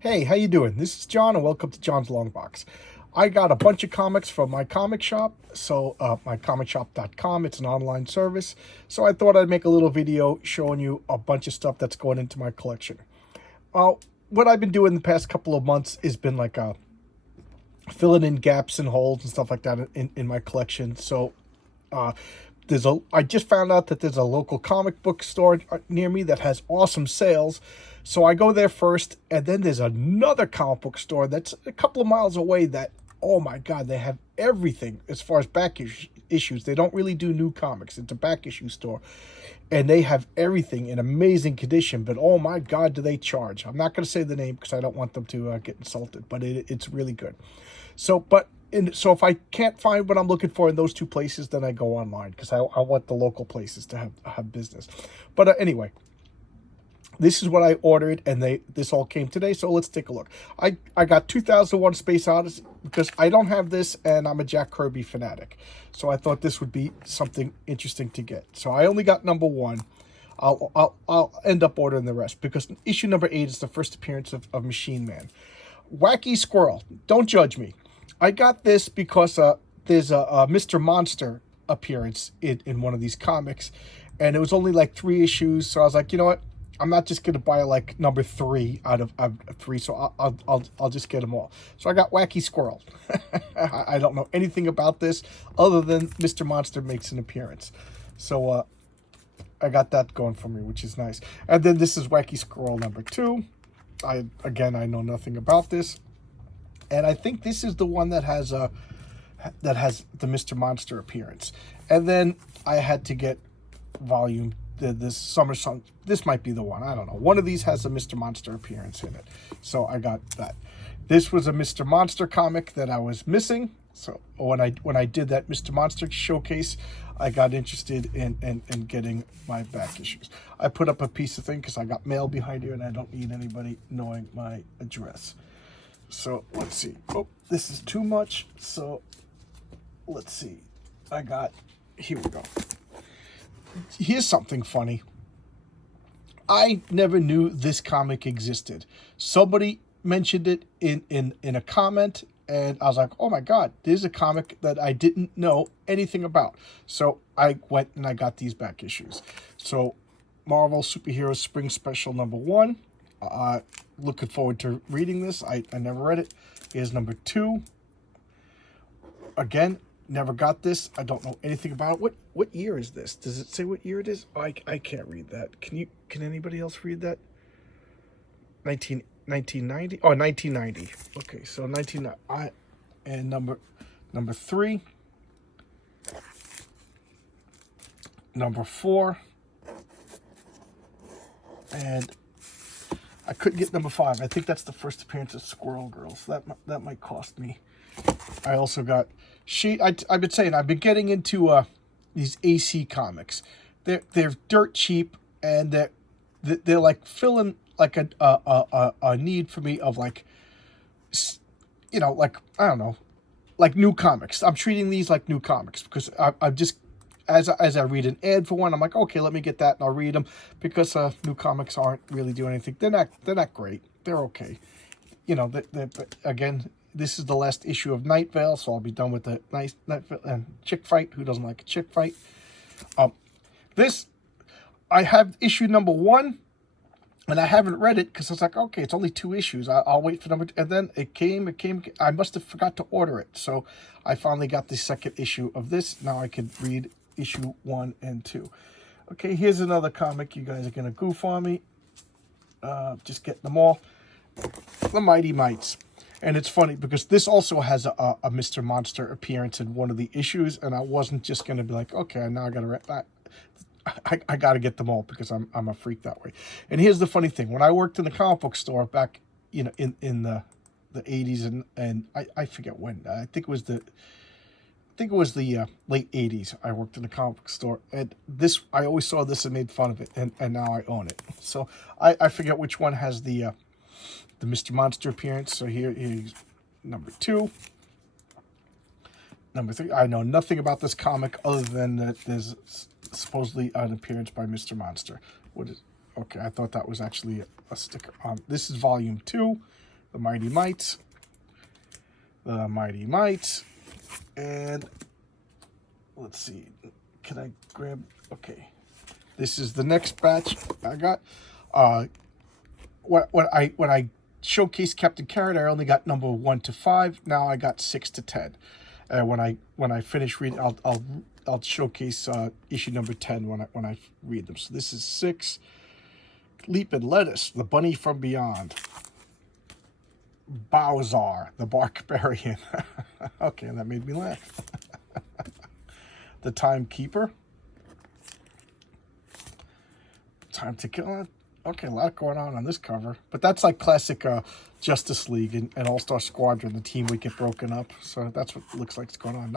Hey, how you doing? This is John, and welcome to John's Long Box. I got a bunch of comics from my comic shop, so mycomicshop.com. It's an online service, so I thought I'd make a little video showing you a bunch of stuff that's going into my collection. What I've been doing the past couple of months has been like filling in gaps and holes and stuff like that in my collection. So uh, I just found out that there's a local comic book store near me that has awesome sales. So I go there first, and then there's another comic book store that's a couple of miles away that, oh my God, they have everything as far as issues. They don't really do new comics. It's a back issue store, and they have everything in amazing condition, but oh my God, do they charge. I'm not going to say the name because I don't want them to get insulted, but it's really good. So if I can't find what I'm looking for in those two places, then I go online because I want the local places to have business. But anyway, this is what I ordered, and this all came today, so let's take a look. I got 2001 Space Odyssey because I don't have this, and I'm a Jack Kirby fanatic. So I thought this would be something interesting to get. So I only got number one. I'll end up ordering the rest because issue number 8 is the first appearance of Machine Man. Wacky Squirrel. Don't judge me. I got this because there's a Mr. Monster appearance in one of these comics, and it was only like 3 issues, so I was like, you know what? I'm not just gonna buy like number 3 out of 3, so I'll just get them all. So I got Wacky Squirrel. I don't know anything about this other than Mr. Monster makes an appearance. So I got that going for me, which is nice. And then this is Wacky Squirrel number 2. I know nothing about this, and I think this is the one that has the Mr. Monster appearance. And then I had to get volume. This Summer Sun, this might be the one. I don't know. One of these has a Mr. Monster appearance in it. So I got that. This was a Mr. Monster comic that I was missing. So when I did that Mr. Monster showcase, I got interested in getting my back issues. I put up a piece of thing because I got mail behind here and I don't need anybody knowing my address. So let's see. Oh, this is too much. So let's see. Here we go. Here's something funny. I never knew this comic existed. Somebody mentioned it in a comment, and I was like, oh my God, there's a comic that I didn't know anything about. So I went and I got these back issues. So Marvel Superhero Spring Special number 1. Looking forward to reading this. I never read it. Here's number 2. Again, never got this. I don't know anything about it. What year is this? Does it say what year it is? Oh, I can't read that. Can anybody else read that? 1990? Oh, 1990. Okay, so 1990. And number 3. Number 4. And I couldn't get number 5. I think that's the first appearance of Squirrel Girl. So that might cost me. I also got I've been saying I've been getting into these AC comics. They're dirt cheap, and they're like filling like a need for me of like, you know, like, I don't know, like new comics. I'm treating these like new comics because I'm just as I read an ad for one, I'm like, okay, let me get that and I'll read them because new comics aren't really doing anything. They're not great. They're okay. You know, but again, this is the last issue of Night Vale, so I'll be done with the nice Night Vale and chick fight. Who doesn't like a chick fight? I have issue number 1, and I haven't read it because I was like, okay, it's only 2 issues. I'll wait for number 2. And then it came. I must have forgot to order it, so I finally got the second issue of this. Now I can read issue 1 and 2. Okay, here's another comic. You guys are gonna goof on me. Just getting them all. The Mighty Mites. And it's funny because this also has a Mr. Monster appearance in one of the issues, and I wasn't just going to be like, okay, now I got to read that. I got to get them all because I'm a freak that way. And here's the funny thing. When I worked in the comic book store back, you know, in the 80s and I forget when. I think it was the late 80s. I worked in the comic book store, and this, I always saw this and made fun of it, and now I own it. So I forget which one has the Mr. Monster appearance. So here's number 2. Number 3. I know nothing about this comic other than that there's supposedly an appearance by Mr. Monster. What is? Okay, I thought that was actually a sticker. This is volume 2. The Mighty Mites. The Mighty Mites. And let's see. Can I grab? Okay. This is the next batch I got. When I showcased Captain Carrot, I only got number 1 to 5. Now I got 6 to 10. When I finish reading, I'll showcase issue number 10 when I read them. So this is 6. Leap and Lettuce, the Bunny from Beyond. Bowser, the Barbarian. Okay, that made me laugh. The Timekeeper. Time to Kill. Okay, a lot going on this cover. But that's like classic Justice League and All-Star Squadron. The team would get broken up. So that's what it looks like is going on.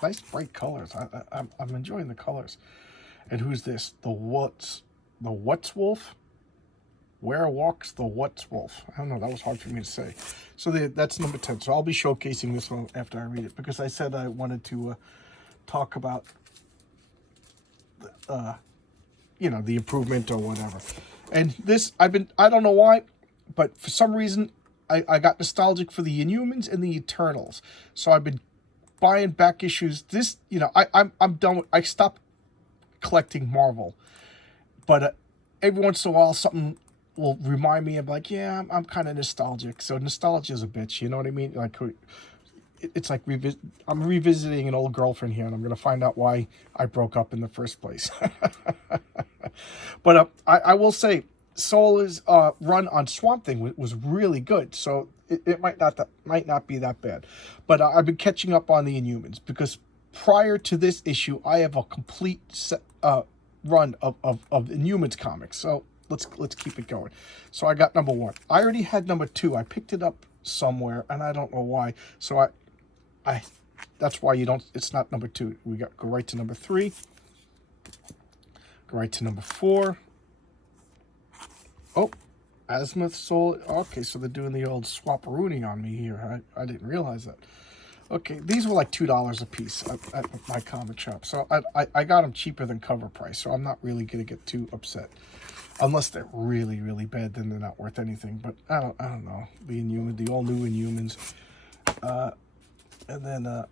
Nice bright colors. I'm enjoying the colors. And who's this? The What's Wolf? Where walks the What's Wolf? I don't know. That was hard for me to say. So that's number 10. So I'll be showcasing this one after I read it. Because I said I wanted to talk about you know, the improvement or whatever. And this, I don't know why, but for some reason, I got nostalgic for the Inhumans and the Eternals. So I've been buying back issues. This, you know, I'm done with, I stopped collecting Marvel. But every once in a while, something will remind me of like, yeah, I'm kind of nostalgic. So nostalgia is a bitch, you know what I mean? Like, it's like I'm revisiting an old girlfriend here, and I'm going to find out why I broke up in the first place. But I will say, Solar's run on Swamp Thing was really good, so it might not be that bad. But I've been catching up on the Inhumans, because prior to this issue, I have a complete run of Inhumans comics. So let's keep it going. So I got number 1. I already had number 2. I picked it up somewhere, and I don't know why. So that's why it's not number 2. We go right to number 3. Go right to number 4. Oh, Azimuth Soul. Okay, so they're doing the old swap-a-rooney on me here. I didn't realize that. Okay, these were like $2 a piece at my comic shop. So I got them cheaper than cover price, so I'm not really going to get too upset. Unless they're really, really bad, then they're not worth anything. But I don't know. The all new Inhumans. And then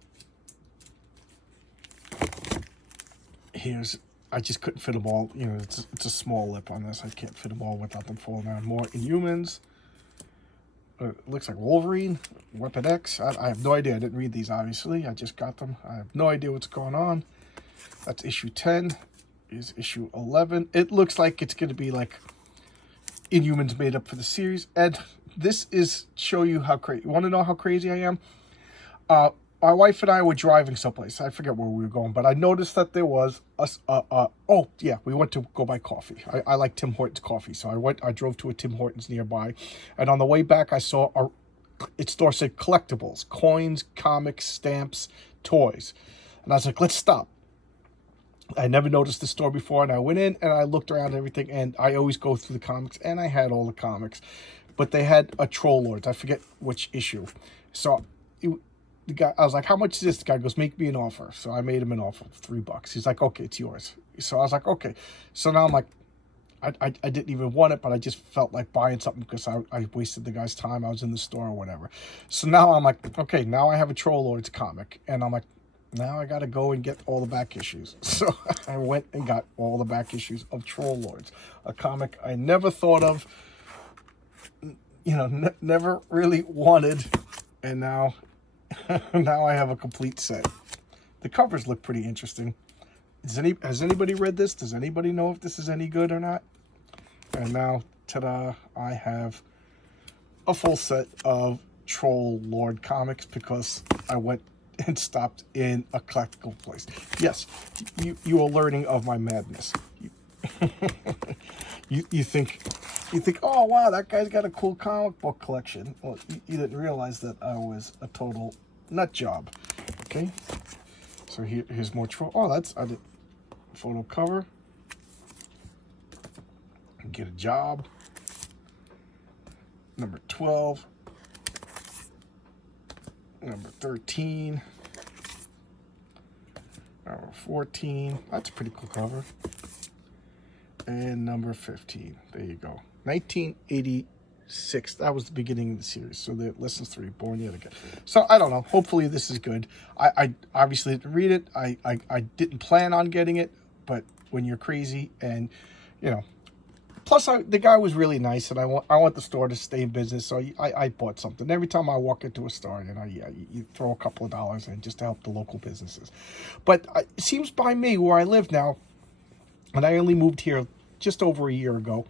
I just couldn't fit them all. You know, it's a small lip on this. I can't fit them all without them falling down. More Inhumans. It looks like Wolverine, Weapon X. I have no idea. I didn't read these, obviously. I just got them. I have no idea what's going on. That's issue 10. Is issue 11. It looks like it's going to be like Inhumans made up for the series. And this is show you how crazy. You want to know how crazy I am? My wife and I were driving someplace. I forget where we were going, but I noticed that there was oh yeah, we went to go buy coffee. I like Tim Hortons coffee, so I drove to a Tim Hortons nearby, and on the way back I saw its store said collectibles, coins, comics, stamps, toys, and I was like, let's stop. I never noticed the store before, and I went in and I looked around everything, and I always go through the comics, and I had all the comics, but they had a Troll Lords. I forget which issue. So the guy, I was like, how much is this? The guy goes, make me an offer. So I made him an offer of $3. He's like, okay, it's yours. So I was like, okay. So now I'm like, I didn't even want it, but I just felt like buying something because I wasted the guy's time. I was in the store or whatever. So now I'm like, okay, now I have a Troll Lords comic. And I'm like, now I got to go and get all the back issues. So I went and got all the back issues of Troll Lords, a comic I never thought of, you know, never really wanted. And now, now I have a complete set. The covers look pretty interesting. Has anybody read this? Does anybody know if this is any good or not? And now, ta-da, I have a full set of Troll Lord comics because I went and stopped in a collectible place. Yes, you are learning of my madness. You think, oh wow, that guy's got a cool comic book collection. Well, you didn't realize that I was a total nut job. Okay, so here's more Troll. Oh, I did photo cover. Get a job. Number 12. Number 13. Number 14. That's a pretty cool cover. And number 15. There you go. 1980. 6th. That was the beginning of the series. So the lessons 3, Born Yet Again. So I don't know. Hopefully this is good. I obviously didn't read it. I didn't plan on getting it, but when you're crazy and, you know, plus the guy was really nice, and I want the store to stay in business, so I bought something. Every time I walk into a store, you know, yeah, you throw a couple of dollars in just to help the local businesses. But it seems by me where I live now, and I only moved here just over a year ago,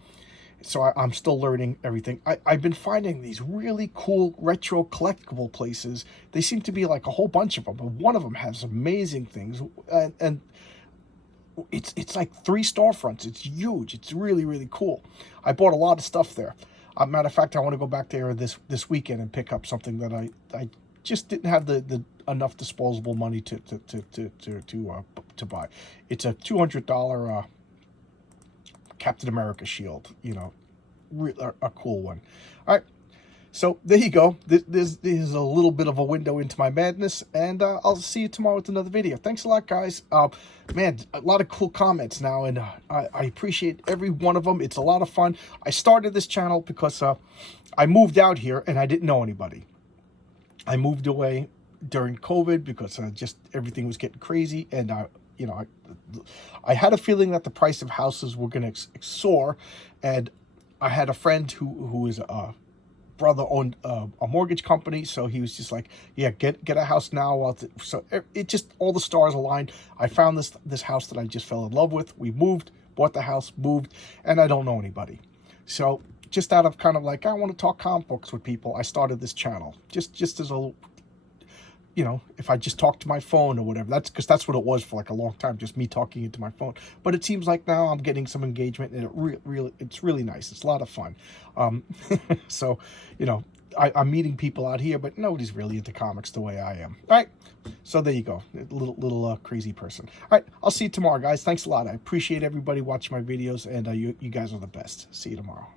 so I'm still learning everything. I've been finding these really cool retro collectible places. They seem to be like a whole bunch of them, but one of them has amazing things, and it's like 3 storefronts. It's huge. It's really, really cool. I bought a lot of stuff there. Matter of fact, I want to go back there this weekend and pick up something that I just didn't have the enough disposable money to buy. It's a $200 Captain America shield. You know, a cool one. All right. So there you go. This is a little bit of a window into my madness, and I'll see you tomorrow with another video. Thanks a lot, guys. Man, a lot of cool comments now, and I appreciate every one of them. It's a lot of fun. I started this channel because I moved out here, and I didn't know anybody. I moved away during COVID because just everything was getting crazy, and you know, I had a feeling that the price of houses were going to soar, and I had a friend who is brother owned a mortgage company, so he was just like, yeah, get a house now. So it just, all the stars aligned. I found this house that I just fell in love with. We moved, bought the house, moved, and I don't know anybody. So just out of kind of like, I want to talk comic books with people, I started this channel just as a, you know, if I just talk to my phone or whatever. That's because that's what it was for like a long time, just me talking into my phone. But it seems like now I'm getting some engagement, and it's really nice. It's a lot of fun. So, you know, I'm meeting people out here, but nobody's really into comics the way I am. All right. So there you go. A little crazy person. All right. I'll see you tomorrow, guys. Thanks a lot. I appreciate everybody watching my videos, and you guys are the best. See you tomorrow.